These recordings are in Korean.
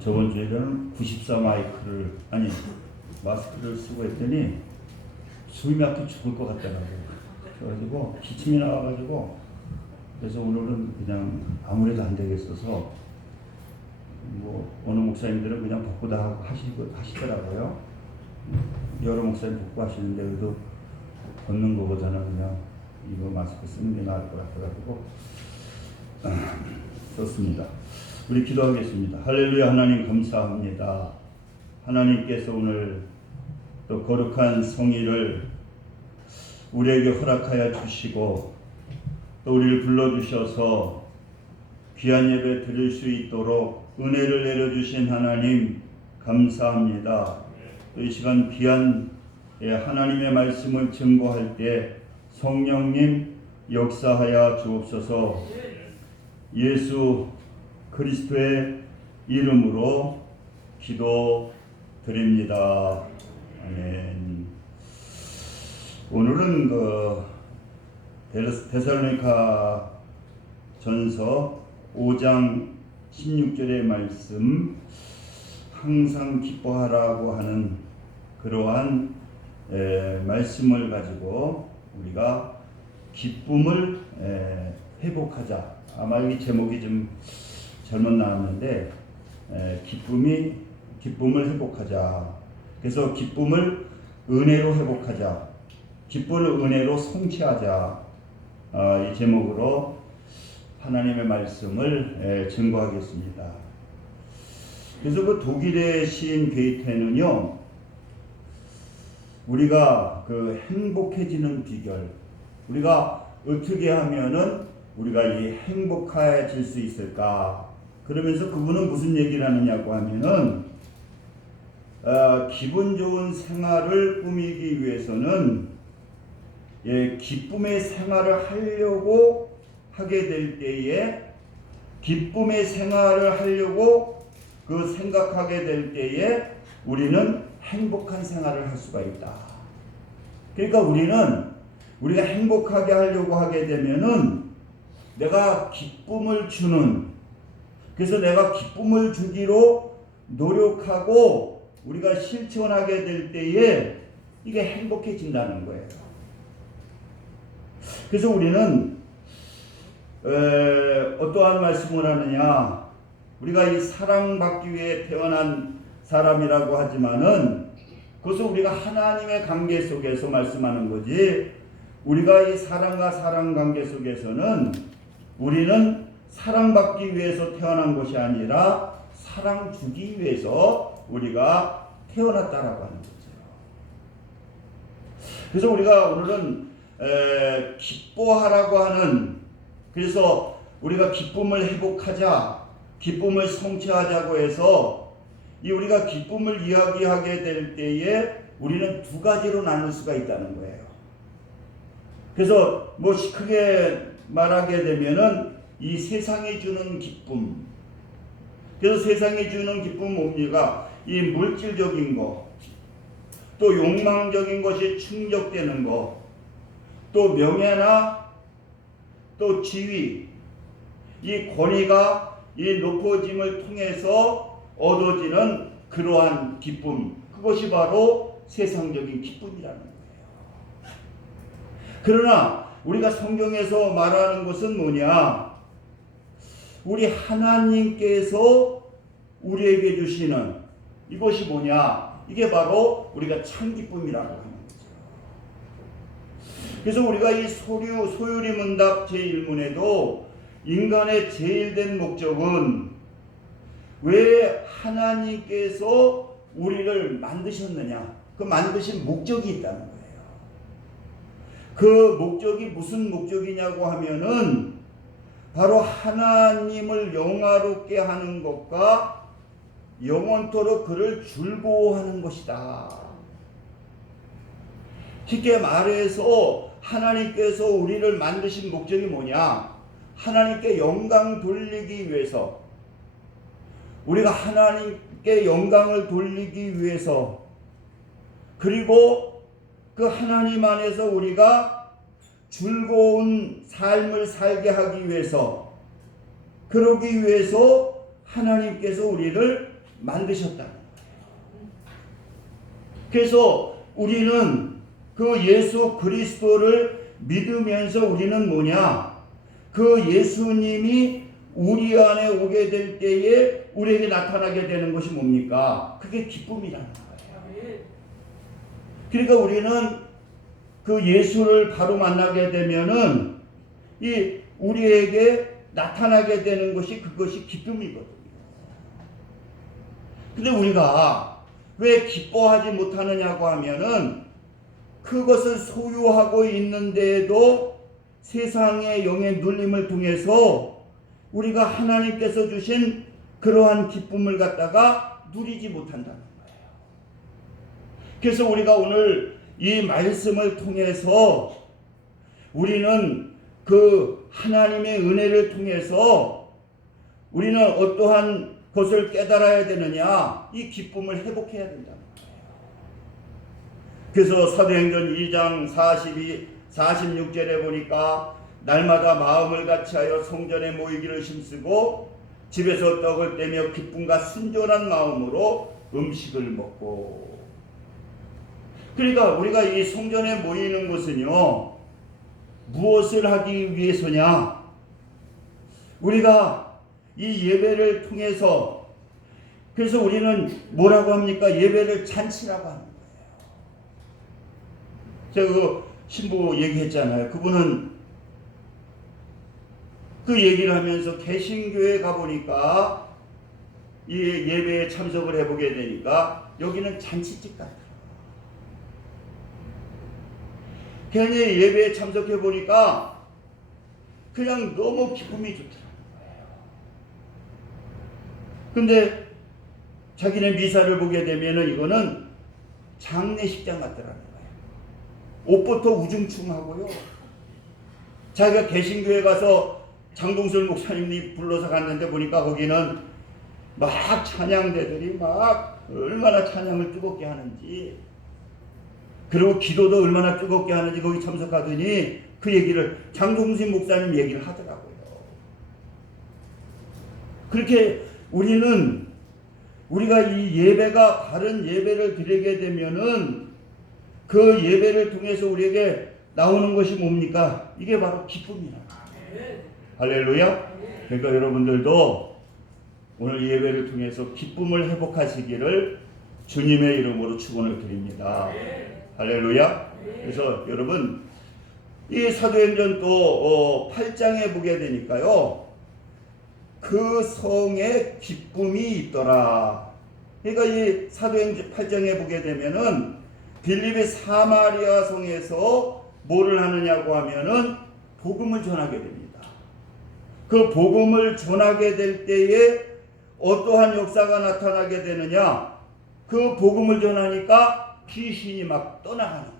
저번 주에는 94 마스크를 쓰고 했더니 숨이 막혀 죽을 것 같더라고요. 그래가지고 기침이 나와가지고 그래서 오늘은 그냥 아무래도 안 되겠어서 어느 목사님들은 그냥 벗고 다 하시더라고요. 여러 목사님 벗고 하시는데 그래도 벗는 것보다는 그냥 이거 마스크 쓰는 게 나을 것 같아가지고 썼습니다. 우리 기도하겠습니다. 할렐루야. 하나님 감사합니다. 하나님께서 오늘 또 거룩한 성의를 우리에게 허락하여 주시고 또 우리를 불러주셔서 귀한 예배 드릴 수 있도록 은혜를 내려주신 하나님 감사합니다. 또 이 시간 귀한 하나님의 말씀을 증거할 때 성령님 역사하여 주옵소서. 예수 그리스도의 이름으로 기도드립니다. 아멘. 오늘은 데살로니가 전서 5장 16절의 말씀, 항상 기뻐하라고 하는 그러한 말씀을 가지고 우리가 기쁨을 회복하자. 아마 이 제목이 좀 잘못 나왔는데 기쁨을 회복하자. 그래서 기쁨을 은혜로 회복하자. 기쁨을 은혜로 성취하자. 이 제목으로 하나님의 말씀을 증거하겠습니다. 그래서 그 독일의 시인 게이테는요, 우리가 행복해지는 비결, 우리가 어떻게 하면은 우리가 이 행복해질 수 있을까? 그러면서 그분은 무슨 얘기를 하느냐고 하면은 기분 좋은 생활을 꾸미기 위해서는 기쁨의 생활을 하려고 하게 될 때에 기쁨의 생활을 하려고 생각하게 될 때에 우리는 행복한 생활을 할 수가 있다. 그러니까 우리가 행복하게 하려고 하게 되면은 내가 기쁨을 주는, 그래서 내가 기쁨을 주기로 노력하고 우리가 실천하게 될 때에 이게 행복해진다는 거예요. 그래서 우리는 어떠한 말씀을 하느냐, 우리가 이 사랑받기 위해 태어난 사람이라고 하지만은 그것은 우리가 하나님의 관계 속에서 말씀하는 거지, 우리가 이 사랑과 사랑 관계 속에서는 우리는 사랑받기 위해서 태어난 것이 아니라 사랑 주기 위해서 우리가 태어났다라고 하는 거죠. 그래서 우리가 오늘은 기뻐하라고 하는, 그래서 우리가 기쁨을 회복하자, 기쁨을 성취하자고 해서 우리가 기쁨을 이야기하게 될 때에 우리는 두 가지로 나눌 수가 있다는 거예요. 그래서 크게 말하게 되면은 이 세상이 주는 기쁨, 그래서 세상이 주는 기쁨은 뭡니까? 이 물질적인 거, 또 욕망적인 것이 충족되는 거, 또 명예나 또 지위, 이 권위가 이 높아짐을 통해서 얻어지는 그러한 기쁨, 그것이 바로 세상적인 기쁨이라는 거예요. 그러나 우리가 성경에서 말하는 것은 뭐냐? 우리 하나님께서 우리에게 주시는 이것이 뭐냐? 이게 바로 우리가 참 기쁨이라고 하는 거죠. 그래서 우리가 이 소유리 문답 제1문에도 인간의 제일 된 목적은 왜 하나님께서 우리를 만드셨느냐? 그 만드신 목적이 있다는 거예요. 그 목적이 무슨 목적이냐고 하면은 바로 하나님을 영화롭게 하는 것과 영원토록 그를 즐거워하는 것이다. 쉽게 말해서 하나님께서 우리를 만드신 목적이 뭐냐? 하나님께 영광 돌리기 위해서, 우리가 하나님께 영광을 돌리기 위해서, 그리고 그 하나님 안에서 우리가 즐거운 삶을 살게 하기 위해서, 그러기 위해서 하나님께서 우리를 만드셨다는 거예요. 그래서 우리는 그 예수 그리스도를 믿으면서 우리는 뭐냐? 그 예수님이 우리 안에 오게 될 때에 우리에게 나타나게 되는 것이 뭡니까? 그게 기쁨이라는 거예요. 그러니까 우리는 그 예수를 바로 만나게 되면은 이 우리에게 나타나게 되는 것이 그것이 기쁨이거든요. 근데 우리가 왜 기뻐하지 못하느냐고 하면은 그것을 소유하고 있는데도 세상의 영의 눌림을 통해서 우리가 하나님께서 주신 그러한 기쁨을 갖다가 누리지 못한다는 거예요. 그래서 우리가 오늘 이 말씀을 통해서 우리는 그 하나님의 은혜를 통해서 우리는 어떠한 것을 깨달아야 되느냐? 이 기쁨을 회복해야 된다는 거예요. 그래서 사도행전 2장 46절에 보니까 날마다 마음을 같이하여 성전에 모이기를 힘쓰고 집에서 떡을 떼며 기쁨과 순전한 마음으로 음식을 먹고. 그러니까 우리가 이 성전에 모이는 것은요, 무엇을 하기 위해서냐? 우리가 이 예배를 통해서, 그래서 우리는 뭐라고 합니까? 예배를 잔치라고 하는 거예요. 제가 그 신부 얘기했잖아요. 그분은 그 얘기를 하면서 개신교에 가보니까 이 예배에 참석을 해보게 되니까 여기는 잔치집 같아요. 괜히 예배에 참석해보니까 그냥 너무 기쁨이 좋더라고요. 근데 자기네 미사를 보게 되면은 이거는 장례식장 같더라는 거예요. 옷부터 우중충하고요. 자기가 개신교에 가서 장동설 목사님이 불러서 갔는데 보니까 거기는 막 찬양대들이 막 얼마나 찬양을 뜨겁게 하는지, 그리고 기도도 얼마나 뜨겁게 하는지 거기 참석하더니 그 얘기를 장동순 목사님 얘기를 하더라고요. 그렇게 우리가 이 예배가 바른 예배를 드리게 되면은 그 예배를 통해서 우리에게 나오는 것이 뭡니까? 이게 바로 기쁨이라. 할렐루야. 그러니까 여러분들도 오늘 예배를 통해서 기쁨을 회복하시기를 주님의 이름으로 축원을 드립니다. 할렐루야. 그래서 여러분 이 사도행전 또 8장에 보게 되니까요, 그 성에 기쁨이 있더라. 그러니까 이 사도행전 8장에 보게 되면은 빌립의 사마리아 성에서 뭐를 하느냐고 하면은 복음을 전하게 됩니다. 그 복음을 전하게 될 때에 어떠한 역사가 나타나게 되느냐? 그 복음을 전하니까 귀신이 막 떠나가는 거예요.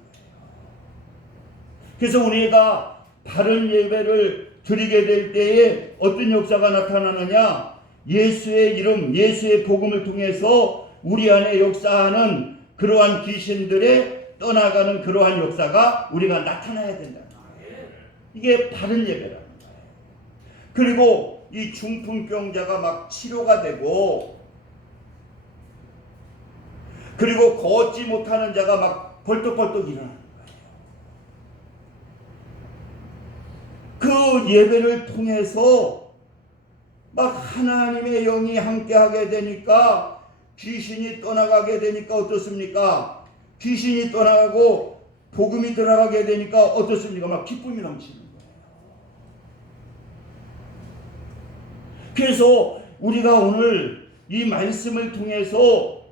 그래서 우리가 바른 예배를 드리게 될 때에 어떤 역사가 나타나느냐? 예수의 이름, 예수의 복음을 통해서 우리 안에 역사하는 그러한 귀신들의 떠나가는 그러한 역사가 우리가 나타나야 된다는 거예요. 이게 바른 예배라는 거예요. 그리고 이 중풍병자가 막 치료가 되고, 그리고 걷지 못하는 자가 막 벌떡벌떡 일어나는 거예요. 그 예배를 통해서 막 하나님의 영이 함께하게 되니까 귀신이 떠나가게 되니까 어떻습니까? 귀신이 떠나가고 복음이 들어가게 되니까 어떻습니까? 막 기쁨이 넘치는 거예요. 그래서 우리가 오늘 이 말씀을 통해서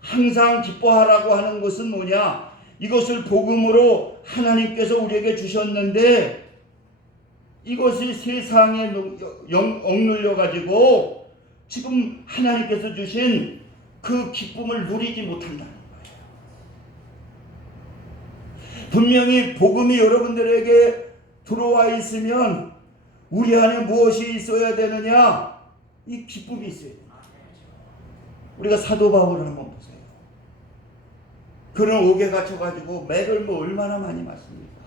항상 기뻐하라고 하는 것은 뭐냐? 이것을 복음으로 하나님께서 우리에게 주셨는데 이것이 세상에 억눌려 가지고 지금 하나님께서 주신 그 기쁨을 누리지 못한다는 거예요. 분명히 복음이 여러분들에게 들어와 있으면 우리 안에 무엇이 있어야 되느냐? 이 기쁨이 있어야 돼요. 우리가 사도 바울을 한번 보세요. 그는 옥에 갇혀가지고 맥을 뭐 얼마나 많이 맞습니까?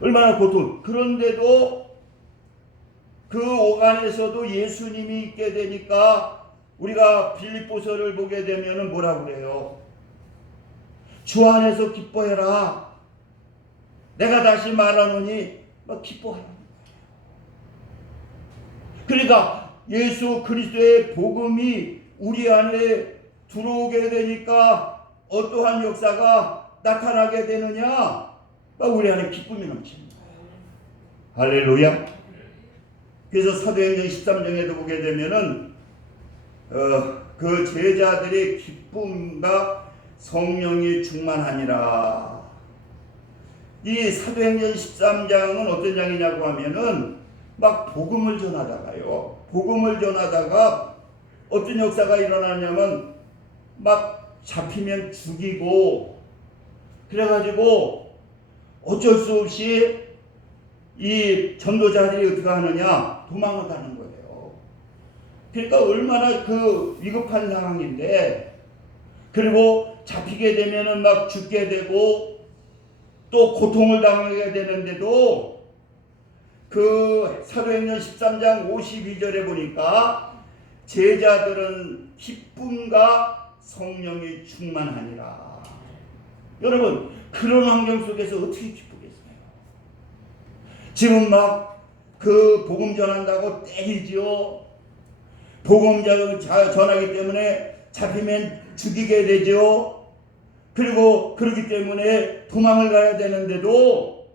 얼마나 고통. 그런데도 그 오간에서도 예수님이 있게 되니까 우리가 빌립보서를 보게 되면은 뭐라고 그래요? 주 안에서 기뻐해라. 내가 다시 말하노니 기뻐하라. 그러니까 예수 그리스도의 복음이 우리 안에 들어오게 되니까 어떠한 역사가 나타나게 되느냐? 우리 안에 기쁨이 넘치는 거예요. 할렐루야. 그래서 사도행전 13장에도 보게 되면은 그 제자들의 기쁨과 성령이 충만하니라. 이 사도행전 13장은 어떤 장이냐고 하면은 복음을 전하다가요. 복음을 전하다가 어떤 역사가 일어나냐면 잡히면 죽이고, 그래가지고 어쩔 수 없이 이 전도자들이 어떻게 하느냐? 도망을 가는 거예요. 그러니까 얼마나 위급한 상황인데, 그리고 잡히게 되면은 죽게 되고 또 고통을 당하게 되는데도 그 사도행전 13장 52절에 보니까 제자들은 기쁨과 성령이 충만하니라. 여러분, 그런 환경 속에서 어떻게 기쁘겠어요? 지금 그 복음 전한다고 때리지요. 복음 전하기 때문에 잡히면 죽이게 되죠. 그리고 그렇기 때문에 도망을 가야 되는데도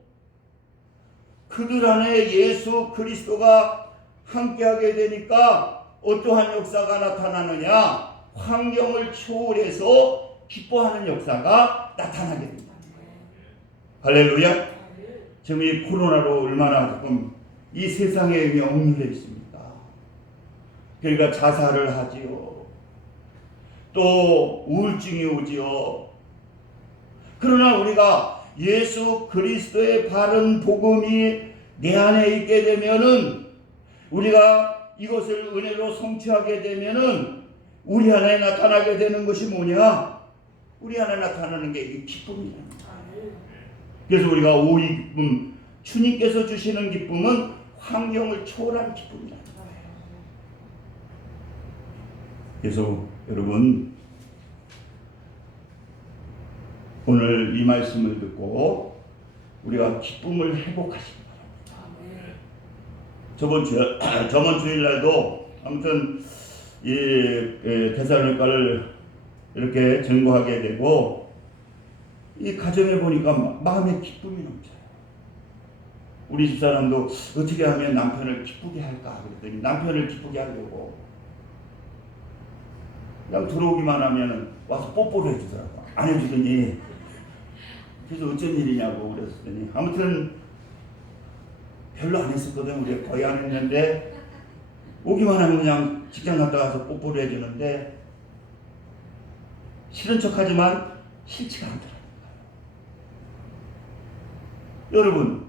그들 안에 예수 그리스도가 함께하게 되니까 어떠한 역사가 나타나느냐? 환경을 초월해서 기뻐하는 역사가 나타나게 된다. 할렐루야. 지금 이 코로나로 얼마나 조금 이 세상에 억눌려 있습니까? 그러니까 자살을 하지요. 또 우울증이 오지요. 그러나 우리가 예수 그리스도의 바른 복음이 내 안에 있게 되면은, 우리가 이것을 은혜로 성취하게 되면은 우리 안에 나타나게 되는 것이 뭐냐? 우리 안에 나타나는 게 이 기쁨이라는 거예요. 그래서 우리가 오이 기쁨, 주님께서 주시는 기쁨은 환경을 초월한 기쁨이라는 거예요. 그래서 여러분, 오늘 이 말씀을 듣고 우리가 기쁨을 회복하시기 바랍니다. 저번 주일날도 아무튼 이 데살로니가를 이렇게 전거하게 되고, 이 가정에 보니까 마음에 기쁨이 넘쳐요. 우리 집사람도 어떻게 하면 남편을 기쁘게 할까 그랬더니, 남편을 기쁘게 하려고 그냥 들어오기만 하면 와서 뽀뽀를 해주더라고. 안 해주더니, 그래서 어쩐 일이냐고 그랬더니, 아무튼 별로 안 했었거든. 우리 거의 안 했는데 오기만 하면 그냥 직장 갔다 와서 뽀뽀를 해주는데, 싫은 척하지만 싫지가 않더라고요. 여러분,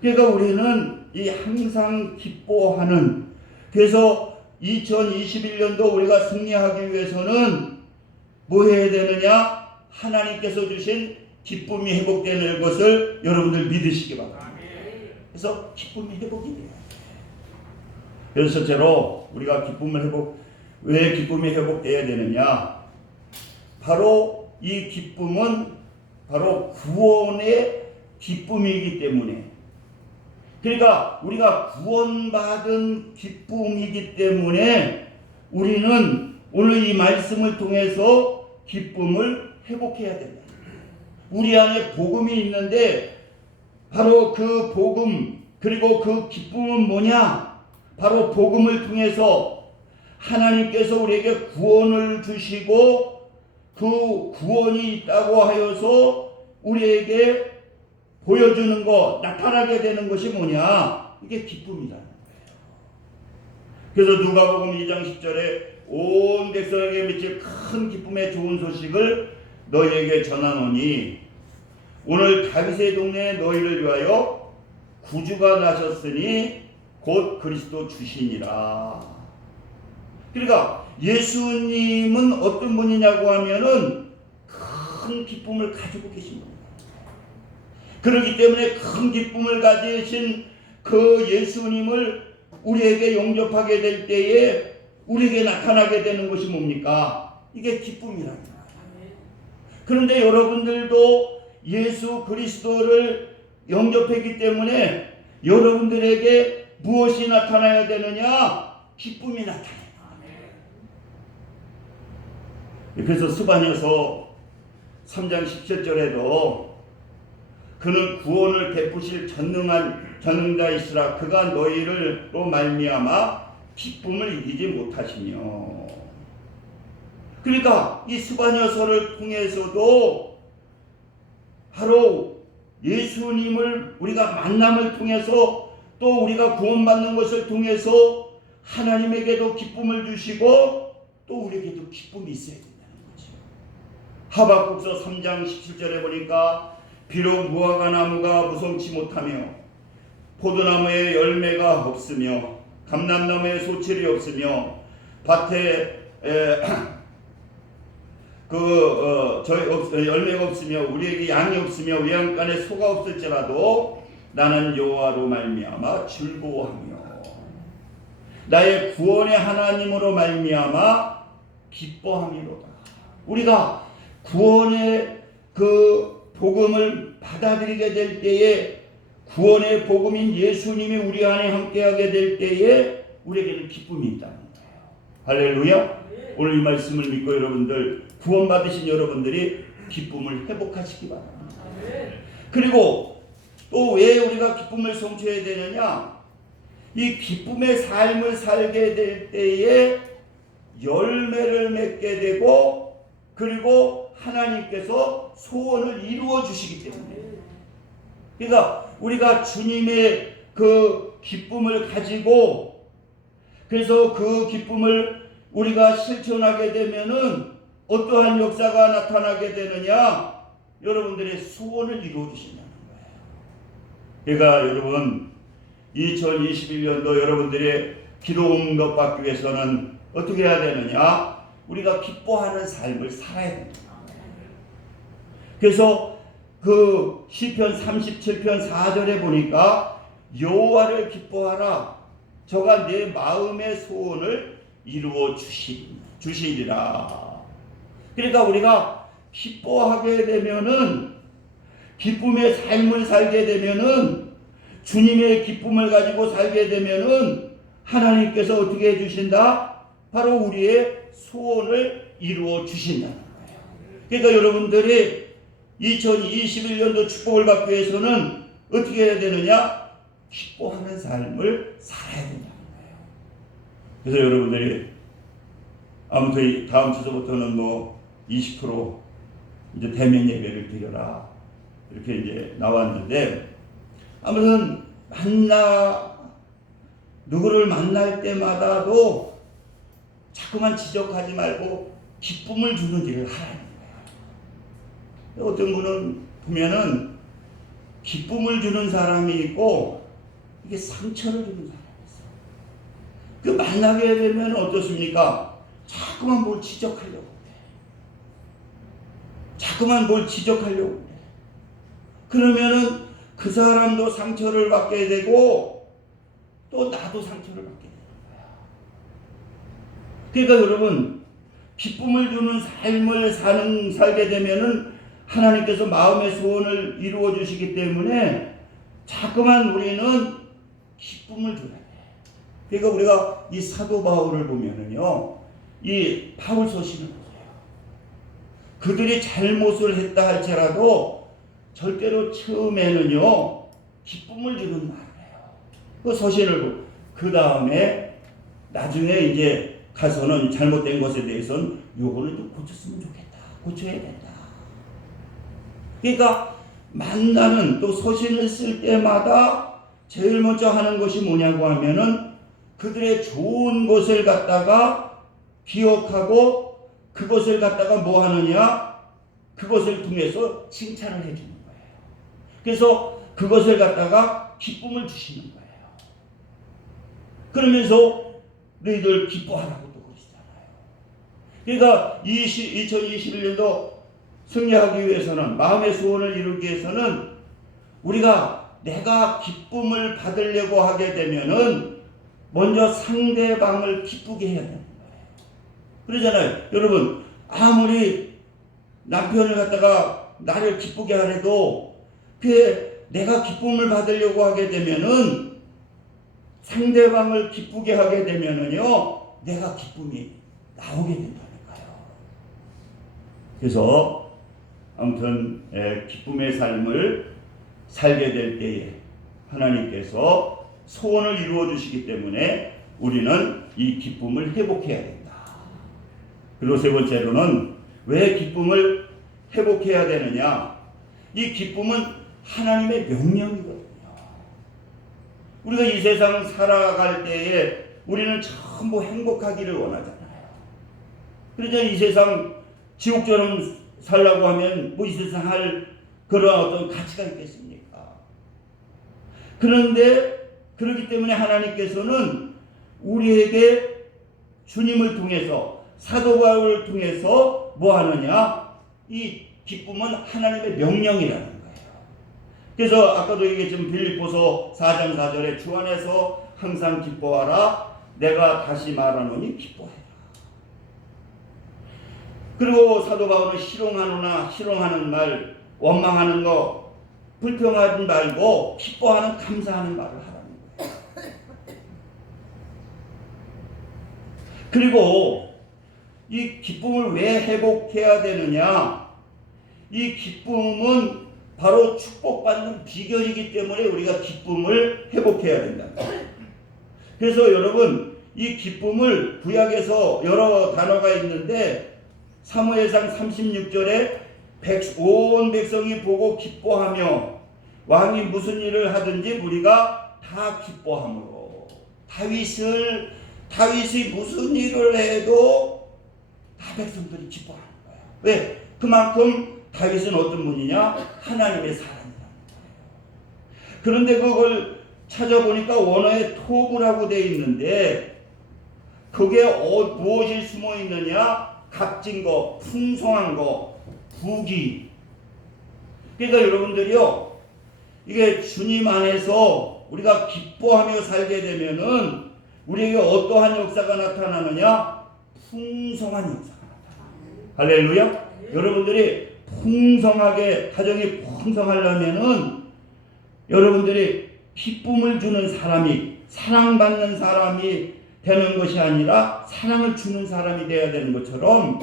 그러니까 우리는 이 항상 기뻐하는, 그래서 2021년도 우리가 승리하기 위해서는 뭐 해야 되느냐? 하나님께서 주신 기쁨이 회복되는 것을 여러분들 믿으시기 바랍니다. 그래서 기쁨이 회복이 돼요. 그래서 첫째로 우리가 왜 기쁨이 회복되어야 되느냐? 바로 이 기쁨은 바로 구원의 기쁨이기 때문에, 그러니까 우리가 구원받은 기쁨이기 때문에 우리는 오늘 이 말씀을 통해서 기쁨을 회복해야 된다. 우리 안에 복음이 있는데 바로 그 복음, 그리고 그 기쁨은 뭐냐? 바로 복음을 통해서 하나님께서 우리에게 구원을 주시고 그 구원이 있다고 하여서 우리에게 보여주는 것, 나타나게 되는 것이 뭐냐? 이게 기쁨이라는 거예요. 그래서 누가복음 2장 10절에 온 백성에게 미칠 큰 기쁨의 좋은 소식을 너희에게 전하노니 오늘 다윗의 동네에 너희를 위하여 구주가 나셨으니 곧 그리스도 주시니라. 그러니까 예수님은 어떤 분이냐고 하면은 큰 기쁨을 가지고 계신 분입니다. 그렇기 때문에 큰 기쁨을 가지신 그 예수님을 우리에게 용접하게 될 때에 우리에게 나타나게 되는 것이 뭡니까? 이게 기쁨이라는 거예요. 그런데 여러분들도 예수 그리스도를 영접했기 때문에 여러분들에게 무엇이 나타나야 되느냐? 기쁨이 나타나요. 그래서 스바냐서 3장 17절에도 그는 구원을 베푸실 전능자이시라 그가 너희를로 말미암아 기쁨을 이기지 못하시며. 그러니까 이 스바냐서를 통해서도 바로 예수님을 우리가 만남을 통해서 또 우리가 구원받는 것을 통해서 하나님에게도 기쁨을 주시고 또 우리에게도 기쁨이 있어야 된다는 거죠. 하박국서 3장 17절에 보니까 비록 무화과 나무가 무성치 못하며 포도나무에 열매가 없으며 감람나무에 소출이 없으며 밭에 열매가 없으며 우리에게 양이 없으며 외양간에 소가 없을지라도 나는 여호와로 말미암아 즐거워하며 나의 구원의 하나님으로 말미암아 기뻐함이로다. 우리가 구원의 그 복음을 받아들이게 될 때에 구원의 복음인 예수님이 우리 안에 함께하게 될 때에 우리에게는 기쁨이 있다는 거예요. 할렐루야. 오늘 이 말씀을 믿고 여러분들 구원받으신 여러분들이 기쁨을 회복하시기 바랍니다. 그리고 또 왜 우리가 기쁨을 성취해야 되느냐? 이 기쁨의 삶을 살게 될 때에 열매를 맺게 되고 그리고 하나님께서 소원을 이루어 주시기 때문에 그러니까 우리가 주님의 그 기쁨을 가지고 그래서 그 기쁨을 우리가 실천하게 되면은 어떠한 역사가 나타나게 되느냐? 여러분들의 소원을 이루어 주신다는 거예요. 그러니까 여러분 2021년도 여러분들의 기도 응답 받기 위해서는 어떻게 해야 되느냐? 우리가 기뻐하는 삶을 살아야 됩니다. 그래서 그 시편 37편 4절에 보니까 여호와를 기뻐하라 저가 내 마음의 소원을 이루어 주시리라. 그러니까 우리가 기뻐하게 되면은 기쁨의 삶을 살게 되면은 주님의 기쁨을 가지고 살게 되면은 하나님께서 어떻게 해주신다? 바로 우리의 소원을 이루어 주신다는 거예요. 그러니까 여러분들이 2021년도 축복을 받기 위해서는 어떻게 해야 되느냐? 기뻐하는 삶을 살아야 된다는 거예요. 그래서 여러분들이 아무튼 다음 주서부터는 20% 이제 대면 예배를 드려라 이렇게 이제 나왔는데 아무튼 누구를 만날 때마다도 자꾸만 지적하지 말고 기쁨을 주는 일을 하라는 거예요. 어떤 분은 보면은 기쁨을 주는 사람이 있고 이게 상처를 주는 사람이 있어요. 그 만나게 되면 어떻습니까? 자꾸만 뭘 지적하려고 해. 자꾸만 뭘 지적하려고 해. 그러면은 그 사람도 상처를 받게 되고 또 나도 상처를 받게 되는 거야. 그러니까 여러분 기쁨을 주는 삶을 살게 되면은 하나님께서 마음의 소원을 이루어 주시기 때문에 자꾸만 우리는 기쁨을 줘야 돼. 그러니까 우리가 이 사도 바울을 보면은요, 이 바울 서신을 보세요. 그들이 잘못을 했다 할지라도 절대로 처음에는요 기쁨을 주는 말을 해요. 그 서신을 보고 그 다음에 나중에 이제 가서는 잘못된 것에 대해서는 요거는 좀 고쳤으면 좋겠다. 고쳐야 된다. 그러니까 만나는 또 서신을 쓸 때마다 제일 먼저 하는 것이 뭐냐고 하면은 그들의 좋은 것을 갖다가 기억하고 그것을 갖다가 뭐 하느냐? 그것을 통해서 칭찬을 해주는 거예요. 그래서 그것을 갖다가 기쁨을 주시는 거예요. 그러면서 너희들 기뻐하라고 또 그러시잖아요. 그러니까 2021년도 승리하기 위해서는 마음의 소원을 이루기 위해서는 우리가 내가 기쁨을 받으려고 하게 되면은 먼저 상대방을 기쁘게 해야 되는 거예요. 그러잖아요. 여러분, 아무리 남편을 갖다가 나를 기쁘게 하래도 그 내가 기쁨을 받으려고 하게 되면은 상대방을 기쁘게 하게 되면은요 내가 기쁨이 나오게 된다니까요. 그래서 아무튼 기쁨의 삶을 살게 될 때에 하나님께서 소원을 이루어 주시기 때문에 우리는 이 기쁨을 회복해야 된다. 그리고 세 번째로는 왜 기쁨을 회복해야 되느냐? 이 기쁨은 하나님의 명령이거든요. 우리가 이 세상 살아갈 때에 우리는 전부 행복하기를 원하잖아요. 그러자 이 세상 지옥처럼 살라고 하면 뭐 이 세상 할 그런 어떤 가치가 있겠습니까? 그런데 그렇기 때문에 하나님께서는 우리에게 주님을 통해서 사도 바울을 통해서 뭐 하느냐? 이 기쁨은 하나님의 명령이라는 거예요. 그래서 아까도 얘기했지만 빌립보서 4장 4절에 주 안에서 항상 기뻐하라. 내가 다시 말하노니 기뻐해라. 그리고 사도 바울은 희롱하는 말, 원망하는 거, 불평하지 말고 기뻐하는 감사하는 말을 하라는 거예요. 그리고 이 기쁨을 왜 회복해야 되느냐? 이 기쁨은 바로 축복받는 비결이기 때문에 우리가 기쁨을 회복해야 된다. 그래서 여러분 이 기쁨을 구약에서 여러 단어가 있는데 사무엘상 36절에 온 백성이 보고 기뻐하며 왕이 무슨 일을 하든지 우리가 다 기뻐함으로 다윗이 무슨 일을 해도 다 백성들이 기뻐하는 거예요. 왜? 그만큼 다윗은 어떤 분이냐? 하나님의 사람이라는 거예요. 그런데 그걸 찾아보니까 원어에 토브라고 되어 있는데 그게 무엇이 숨어 있느냐? 값진 거, 풍성한 거, 부귀. 그러니까 여러분들이요, 이게 주님 안에서 우리가 기뻐하며 살게 되면은 우리에게 어떠한 역사가 나타나느냐? 풍성한 역사가 나타나요. 할렐루야. 여러분들이 풍성하게 가정이 풍성하려면은 여러분들이 기쁨을 주는 사람이 사랑받는 사람이 되는 것이 아니라 사랑을 주는 사람이 되어야 되는 것처럼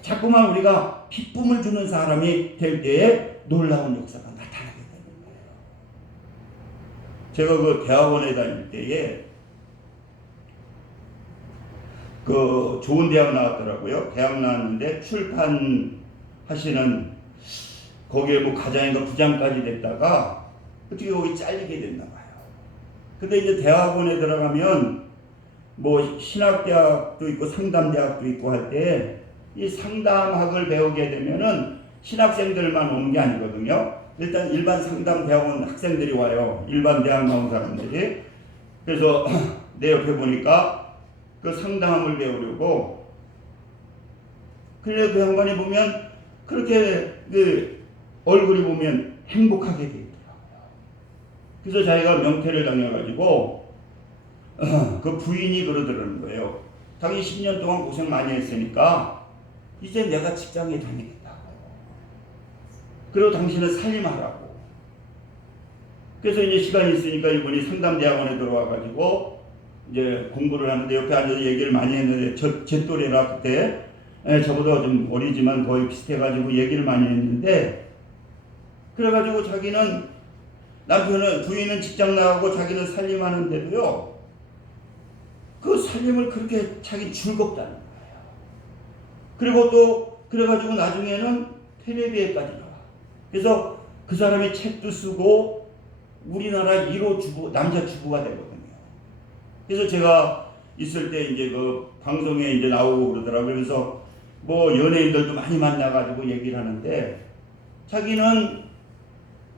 자꾸만 우리가 기쁨을 주는 사람이 될 때에 놀라운 역사가 나타나게 되는 거예요. 제가 그 대학원에 다닐 때에 그 좋은 대학 나왔더라고요. 대학 나왔는데 출판 하시는 거기에 뭐 과장인가 부장까지 됐다가 어떻게 거기 잘리게 됐나 봐요. 근데 이제 대학원에 들어가면 뭐 신학대학도 있고 상담대학도 있고 할 때 이 상담학을 배우게 되면은 신학생들만 오는 게 아니거든요. 일단 일반 상담대학원 학생들이 와요. 일반 대학 나온 사람들이. 그래서 내 옆에 보니까 그 상담을 배우려고 그래 그 양반이 보면 그렇게 그 얼굴이 보면 행복하게 돼 있더라고요. 그래서 자기가 명퇴를 당해가지고 그 부인이 그러더라는 거예요. 자기 10년 동안 고생 많이 했으니까 이제 내가 직장에 다니겠다고. 그리고 당신은 살림하라고. 그래서 이제 시간이 있으니까 이분이 상담대학원에 들어와가지고 이제 공부를 하는데 옆에 앉아서 얘기를 많이 했는데 제 또래라 그때 저보다 좀 어리지만 거의 비슷해가지고 얘기를 많이 했는데 그래가지고 자기는 부인은 직장 나가고 자기는 살림하는데도요 그 살림을 그렇게 자기 즐겁다는 거예요. 그리고 또 그래가지고 나중에는 텔레비에까지 나와. 그래서 그 사람이 책도 쓰고 우리나라 1호 주부 남자 주부가 되거든요. 그래서 제가 있을 때 이제 그 방송에 이제 나오고 그러더라고요. 그래서 뭐 연예인들도 많이 만나가지고 얘기를 하는데 자기는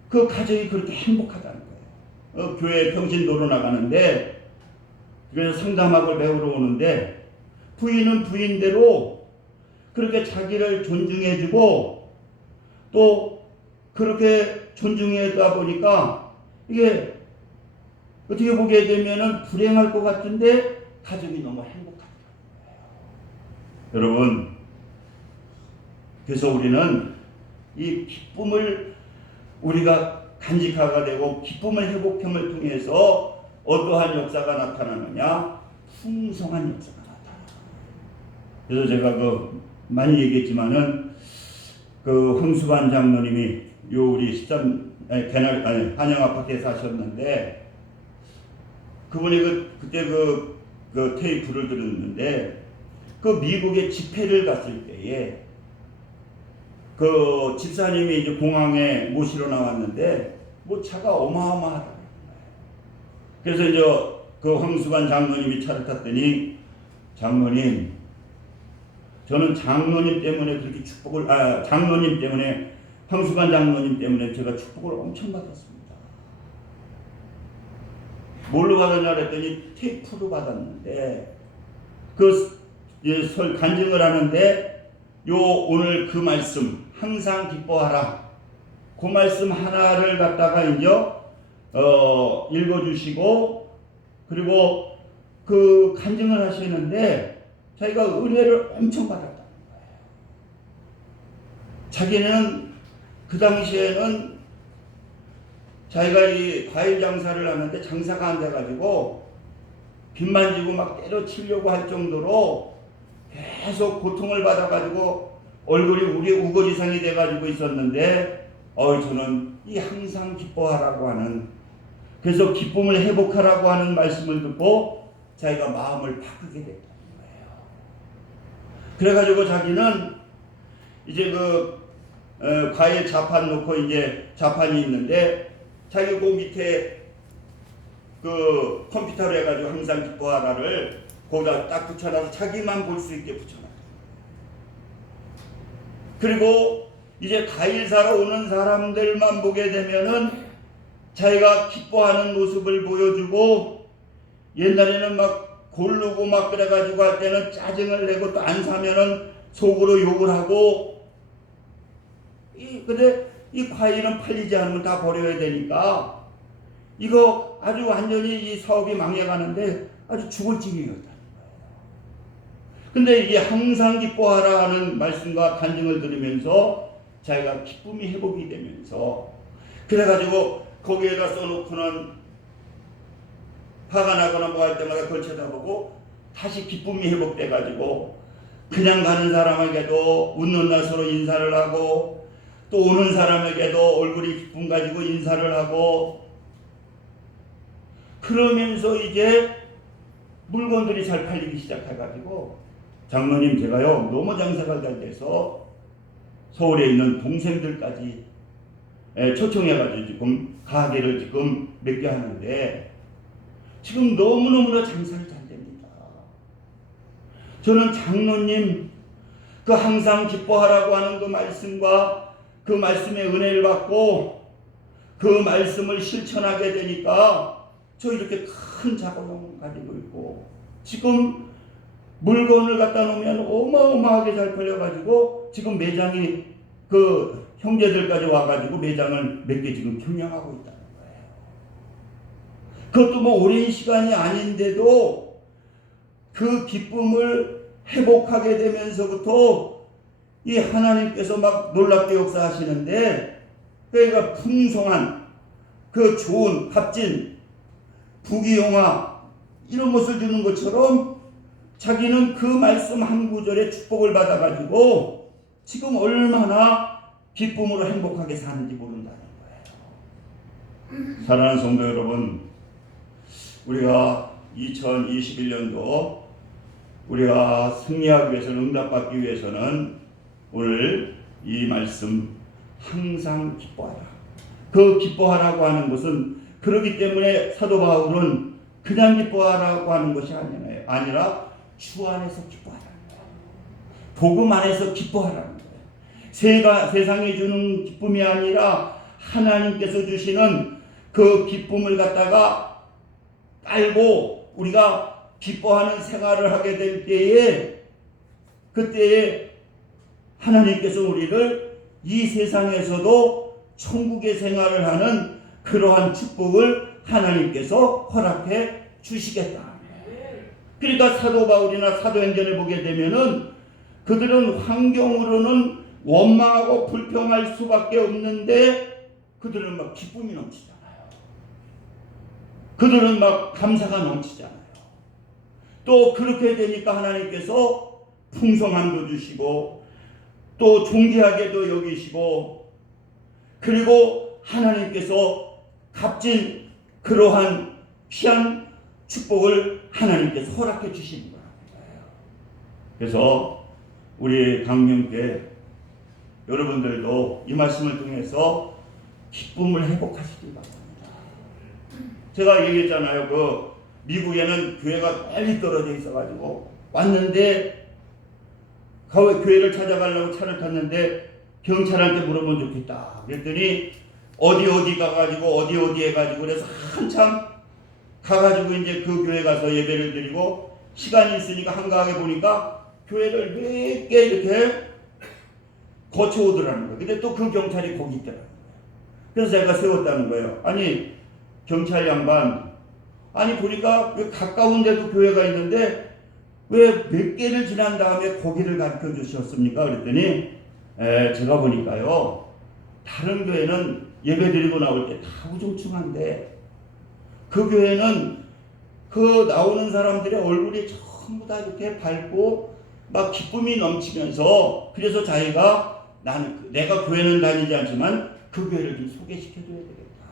그 가정이 그렇게 행복하다는 거예요. 교회 평신도로 나가는데 그래서 상담학을 배우러 오는데 부인은 부인대로 그렇게 자기를 존중해주고 또 그렇게 존중하다 보니까 이게 어떻게 보게 되면은 불행할 것 같은데 가족이 너무 행복하더라고요. 여러분, 그래서 우리는 이 기쁨을 우리가 간직하게 되고 기쁨을 회복함을 통해서 어떠한 역사가 나타나느냐? 풍성한 역사가 나타나. 그래서 제가 많이 얘기했지만은 황수관 장로님이 요 우리 한양 아파트에 사셨는데 그분이 그때 테이프를 들었는데 미국에 집회를 갔을 때에 집사님이 이제 공항에 모시러 나왔는데 차가 어마어마하다. 그래서 이제 황수관 장로님이 차를 탔더니 장로님, 저는 장로님 때문에 그렇게 장로님 때문에 황수관 장로님 때문에 제가 축복을 엄청 받았습니다. 뭘로 받았냐 그랬더니 테이프로 받았는데 간증을 하는데 오늘 그 말씀 항상 기뻐하라 그 말씀 하나를 갖다가 이제 읽어주시고 그리고 간증을 하시는데 자기가 은혜를 엄청 받았다는 거예요. 자기는 그 당시에는 자기가 이 과일 장사를 하는데 장사가 안 돼가지고 빚만 지고 막 때려치려고 할 정도로 계속 고통을 받아가지고 얼굴이 우거지상이 돼가지고 있었는데 저는 이 항상 기뻐하라고 하는 그래서 기쁨을 회복하라고 하는 말씀을 듣고 자기가 마음을 바꾸게 됐다는 거예요. 그래가지고 자기는 이제 과일 자판 놓고 이제 자판이 있는데 자기 밑에 컴퓨터로 해가지고 항상 기뻐하라를 거기다 딱 붙여놔서 자기만 볼 수 있게 붙여놔. 그리고 이제 과일 사러 오는 사람들만 보게 되면은 자기가 기뻐하는 모습을 보여주고 옛날에는 막 고르고 막 그래가지고 할 때는 짜증을 내고 또 안 사면은 속으로 욕을 하고 근데 이 과일은 팔리지 않으면 다 버려야 되니까 이거 아주 완전히 이 사업이 망해가는데 아주 죽을 징이었다는 거예요. 근데 이게 항상 기뻐하라 하는 말씀과 간증을 들으면서 자기가 기쁨이 회복이 되면서 그래가지고 거기에다 써놓고는 화가 나거나 뭐 할 때마다 그걸 쳐다보고 다시 기쁨이 회복돼가지고 그냥 가는 사람에게도 웃는 낯으로 인사를 하고 또 오는 사람에게도 얼굴이 기쁨 가지고 인사를 하고 그러면서 이제 물건들이 잘 팔리기 시작해가지고 장로님 제가요 너무 장사가 잘 돼서 서울에 있는 동생들까지 초청해가지고 지금 가게를 지금 몇 개 하는데 지금 너무너무나 장사를 잘 됩니다. 저는 장로님 항상 기뻐하라고 하는 그 말씀과 그 말씀의 은혜를 받고 그 말씀을 실천하게 되니까 저 이렇게 큰 작업을 가지고 있고 지금 물건을 갖다 놓으면 어마어마하게 잘 팔려가지고 지금 매장이 형제들까지 와가지고 매장을 몇 개 지금 경영하고 있다는 거예요. 그것도 뭐 오랜 시간이 아닌데도 그 기쁨을 회복하게 되면서부터 이 하나님께서 막 놀랍게 역사하시는데 그러니까 풍성한 좋은 값진 부귀영화 이런 것을 주는 것처럼 자기는 그 말씀 한 구절에 축복을 받아가지고 지금 얼마나 기쁨으로 행복하게 사는지 모른다는 거예요. 사랑하는 성도 여러분, 우리가 2021년도 우리가 승리하기 위해서는 응답받기 위해서는 오늘 이 말씀 항상 기뻐하라. 기뻐하라고 하는 것은 그렇기 때문에 사도 바울은 그냥 기뻐하라고 하는 것이 아니라 주 안에서 기뻐하라는 거예요. 복음 안에서 기뻐하라는 거예요. 세상이 주는 기쁨이 아니라 하나님께서 주시는 그 기쁨을 갖다가 깔고 우리가 기뻐하는 생활을 하게 될 때에 그때에 하나님께서 우리를 이 세상에서도 천국의 생활을 하는 그러한 축복을 하나님께서 허락해 주시겠다. 그러니까 사도 바울이나 사도행전을 보게 되면은 그들은 환경으로는 원망하고 불평할 수밖에 없는데 그들은 막 기쁨이 넘치잖아요. 그들은 막 감사가 넘치잖아요. 또 그렇게 되니까 하나님께서 풍성함도 주시고 또 존귀하게도 여기시고 그리고 하나님께서 값진 그러한 귀한 축복을 하나님께서 허락해 주시는 거예요. 그래서 우리 강명교회 여러분들도 이 말씀을 통해서 기쁨을 회복하시기 바랍니다. 제가 얘기했잖아요. 그 미국에는 교회가 빨리 떨어져 있어가지고 왔는데 교회를 찾아가려고 차를 탔는데 경찰한테 물어보면 좋겠다. 그랬더니 어디 가가지고 어디 해가지고 그래서 한참 가가지고 이제 그 교회 가서 예배를 드리고 시간이 있으니까 한가하게 보니까 교회를 몇 개 이렇게 거쳐오더라는 거예요. 근데 또 그 경찰이 거기 있더라는 거예요. 그래서 제가 세웠다는 거예요. 아니 경찰 양반, 아니 보니까 왜 가까운 데도 교회가 있는데 왜 몇 개를 지난 다음에 거기를 가르쳐 주셨습니까? 그랬더니 제가 보니까요 다른 교회는 예배 드리고 나올 때 다 우중충한데 그 교회는 그 나오는 사람들의 얼굴이 전부 다 이렇게 밝고 막 기쁨이 넘치면서 그래서 자기가 내가 교회는 다니지 않지만 그 교회를 좀 소개시켜 줘야 되겠다.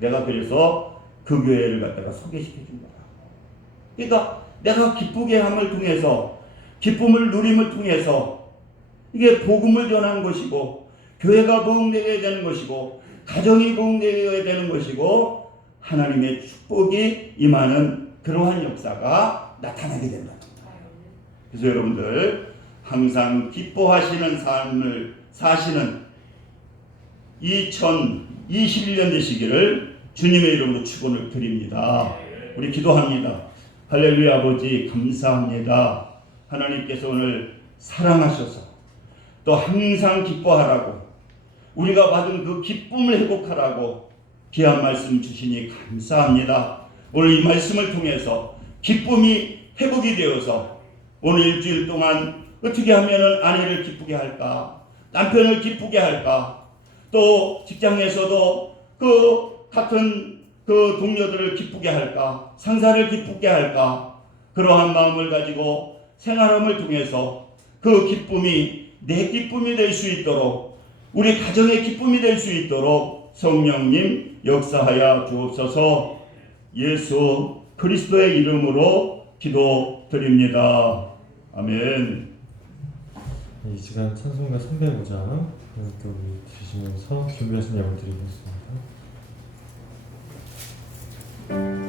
내가 그래서 그 교회를 갖다가 소개시켜 준 거야. 그러니까 내가 기쁘게 함을 통해서 기쁨을 누림을 통해서 이게 복음을 전하는 것이고 교회가 부흥되게 되는 것이고 가정이 부흥되게 되는 것이고 하나님의 축복이 임하는 그러한 역사가 나타나게 된다. 그래서 여러분들 항상 기뻐하시는 삶을 사시는 2021년 되시기를 주님의 이름으로 축원을 드립니다. 우리 기도합니다. 할렐루야. 아버지 감사합니다. 하나님께서 오늘 사랑하셔서 또 항상 기뻐하라고 우리가 받은 그 기쁨을 회복하라고 귀한 말씀 주시니 감사합니다. 오늘 이 말씀을 통해서 기쁨이 회복이 되어서 오늘 일주일 동안 어떻게 하면 아내를 기쁘게 할까, 남편을 기쁘게 할까, 또 직장에서도 그 같은 그 동료들을 기쁘게 할까, 상사를 기쁘게 할까, 그러한 마음을 가지고 생활함을 통해서 그 기쁨이 내 기쁨이 될 수 있도록 우리 가정의 기쁨이 될 수 있도록 성령님 역사하여 주옵소서. 예수 그리스도의 이름으로 기도드립니다. 아멘. 이 시간 찬송가 305장 함께 우리 드시면서 준비하신 내용 드리겠습니다. Yeah.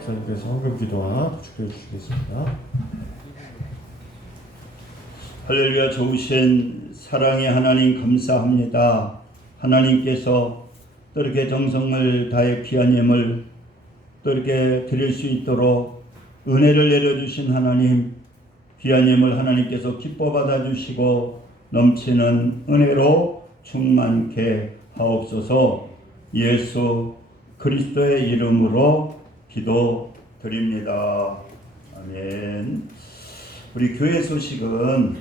목사님께서 헌금 기도와 축도해 주시겠습니다. 할렐루야. 좋으신 사랑의 하나님 감사합니다. 하나님께서 또 이렇게 정성을 다해 귀한 예물 또 이렇게 드릴 수 있도록 은혜를 내려주신 하나님, 귀한 예물 하나님께서 기뻐 받아주시고 넘치는 은혜로 충만케 하옵소서. 예수 그리스도의 이름으로 기도드립니다. 아멘. 우리 교회 소식은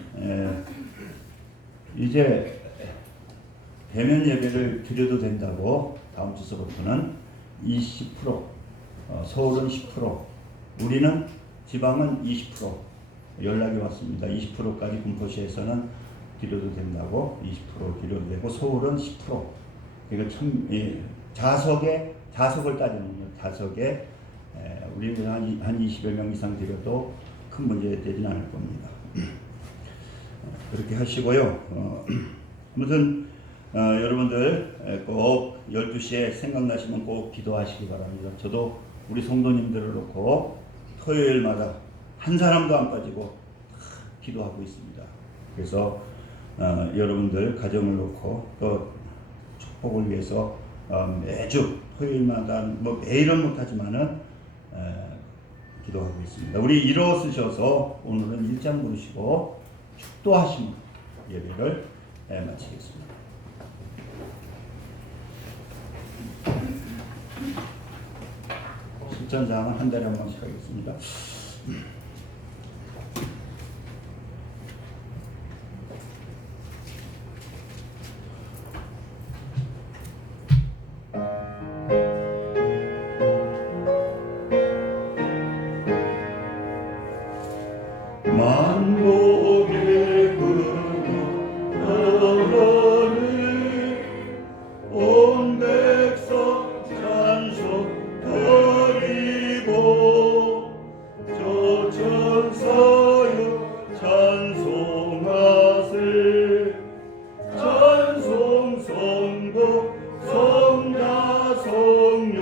이제 대면 예배를 드려도 된다고 다음 주서부터는 20%, 서울은 10%, 우리는 지방은 20% 연락이 왔습니다. 20%까지 군포시에서는 드려도 된다고 20% 드려도 되고 서울은 10%. 그러니까 참 자석을 따지면요. 자석에 우리는 한 20여 명 이상 드려도 큰 문제 되지는 않을 겁니다. 그렇게 하시고요. 아무튼 여러분들 꼭 12시에 생각나시면 꼭 기도하시기 바랍니다. 저도 우리 성도님들을 놓고 토요일마다 한 사람도 안 빠지고 기도하고 있습니다. 그래서 여러분들 가정을 놓고 또 축복을 위해서 매주 토요일마다 뭐 매일은 못하지만은 기도하고 있습니다. 우리 일어서셔서 오늘은 일장 부르시고 축도하시는 예배를 마치겠습니다. 실전사항은 한 달에 한 번씩 하겠습니다. 만복의 그도 너를 온 백성 찬송하리고 저 천사여 찬송하세 찬송 성도 성자 성령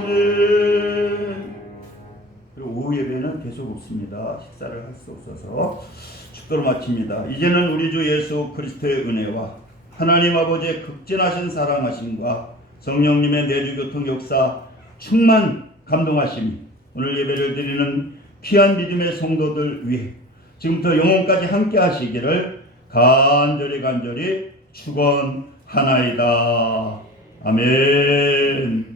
아멘. 그리고 오후 예배는 계속 없습니다. 식사를 할 수 없어서 축도를 마칩니다. 이제는 우리 주 예수 그리스도의 은혜와 하나님 아버지의 극진하신 사랑하심과 성령님의 내주교통 역사 충만 감동하심이 오늘 예배를 드리는 귀한 믿음의 성도들 위해 지금부터 영원까지 함께 하시기를 간절히 축원하나이다. 아멘.